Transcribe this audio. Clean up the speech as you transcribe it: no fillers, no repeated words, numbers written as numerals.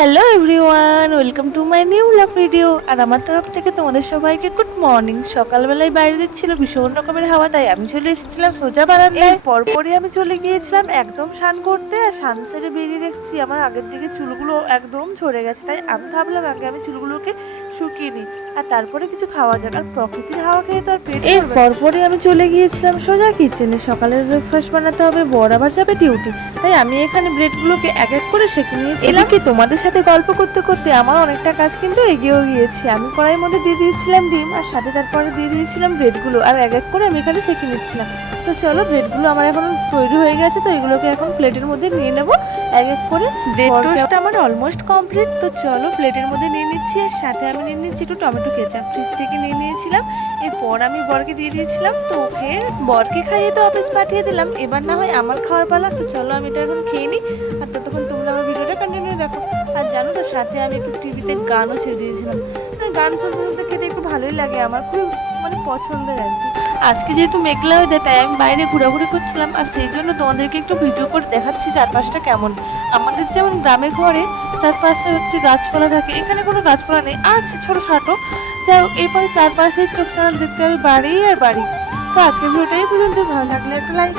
Hello everyone, welcome to my new blog video. আর আমার তরফ থেকে তোমাদের সবাইকে গুড মর্নিং। সকালবেলায় বাইরে দিচ্ছিল ভীষণ রকমের হাওয়া, তাই আমি চলে এসেছিলাম সোজা বারান্দায়। পরপরই আমি চলে গিয়েছিলাম একদম স্নান করতে, আর স্নান সেরে বেরিয়ে দেখছি আমার আগের দিকে চুলগুলো একদম ঝরে গেছে। তাই আমি ভাবলাম আগে আমি চুলগুলোকে শুকিয়ে নিই, আর তারপরে কিছু খাওয়া যাক। আর প্রকৃতির হাওয়া খেয়ে তো আর পেট ভরবে না। পরপরই আমি চলে গিয়েছিলাম সোজা কিচেনে। সকালের ব্রেকফাস্ট বানাতে হবে, বর আবার যাবে ডিউটি, তাই আমি এখানে ব্রেডগুলোকে এক এক করে সেঁকে নিয়েছিলাম। কি তোমাদের সাথে গল্প করতে করতে আমার অনেকটা কাজ কিন্তু এগিয়েও গিয়েছে। আমি কড়াইয়ের মধ্যে দিয়ে দিয়েছিলাম ডিম, আর সাথে তারপরে দিয়ে দিয়েছিলাম ব্রেডগুলো, আর এক এক করে আমি এখানে সেঁকে নিচ্ছিলাম। তো চলো, ব্রেডগুলো আমার এখন তৈরি হয়ে গেছে, তো এগুলোকে এখন প্লেটের মধ্যে নিয়ে নেবো এক এক করে। ব্রেড টোস্টটা আমার অলমোস্ট কমপ্লিট। তো চলো প্লেটের মধ্যে নিয়ে নিচ্ছি, আর সাথে আমি নিয়ে নিচ্ছি একটু টমেটো কেচাপ, ফ্রিজ থেকে নিয়ে নিয়েছিলাম। এরপর আমি বরকে দিয়ে দিয়েছিলাম, তো ওকে বরকে খাইয়ে তো অফিস পাঠিয়ে দিলাম। এবার না হয় আমার খাওয়ার পালা। তো চলো আমি এটা এখন খেয়ে নিই, আর ততক্ষণ তোমরা আমার ভিডিওটা কন্টিনিউ দেখো। আর জানো তো, সাথে আমি একটু টিভিতে গানও ছেড়ে দিয়েছিলাম। গান শুনতে শুনতে খেতে একটু ভালোই লাগে, আমার খুব পছন্দের আর কি। আজকে যেহেতু মেঘলা ওয়েদার, তাই আমি বাইরে ঘোরাঘুরি করছিলাম, আর সেই জন্য তোমাদেরকে একটু ভিডিও করে দেখাচ্ছি চারপাশটা কেমন। আমাদের যেমন গ্রামে ঘরে চারপাশে গাছপালা থাকে, এখানে কোনো গাছপালা নেই, আছে ছোটো খাটো। যাই হোক, এরপরে চারপাশে চোখ চালান দেখতে হবে বাড়ি আর বাড়ি। তো আজকের ভিডিওটাই পর্যন্ত। ভালো লাগলে একটা লাইক।